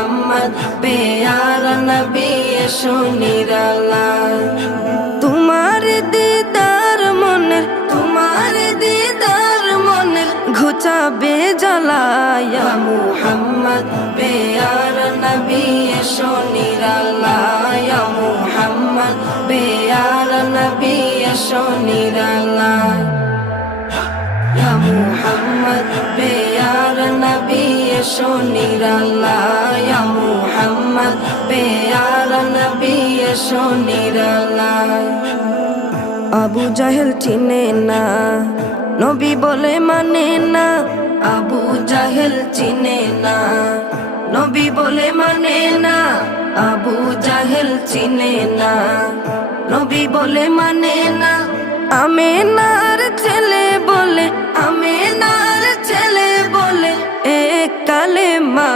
মুহাম্মদ প্যারা নবী এসো নিরালায়। তোমার দিদার মনের, তোমার দিদার মনের ঘুচাবে জ্বালায়। ইয়া মুহাম্মদ প্যারা নবী এসো নিরালায়। ইয়া মুহাম্মদ প্যারা নবী এসো নিরালায়। ইয়া মুহাম্মদ প্যারা নবী এসো নিরালায়। ইয়া মুহাম্মদ প্যারা নবী এসো নিরালায়। আবু জাহেল চিনে না, নবী বলে মানে না। আবু জাহেল চিনে না, নবী বলে মানে না। আবু জাহেল চিনে না, নবী বলে মানে না। আমেনার ছেলে বলে, আমেনার ছেলে বলে এক কালেমা।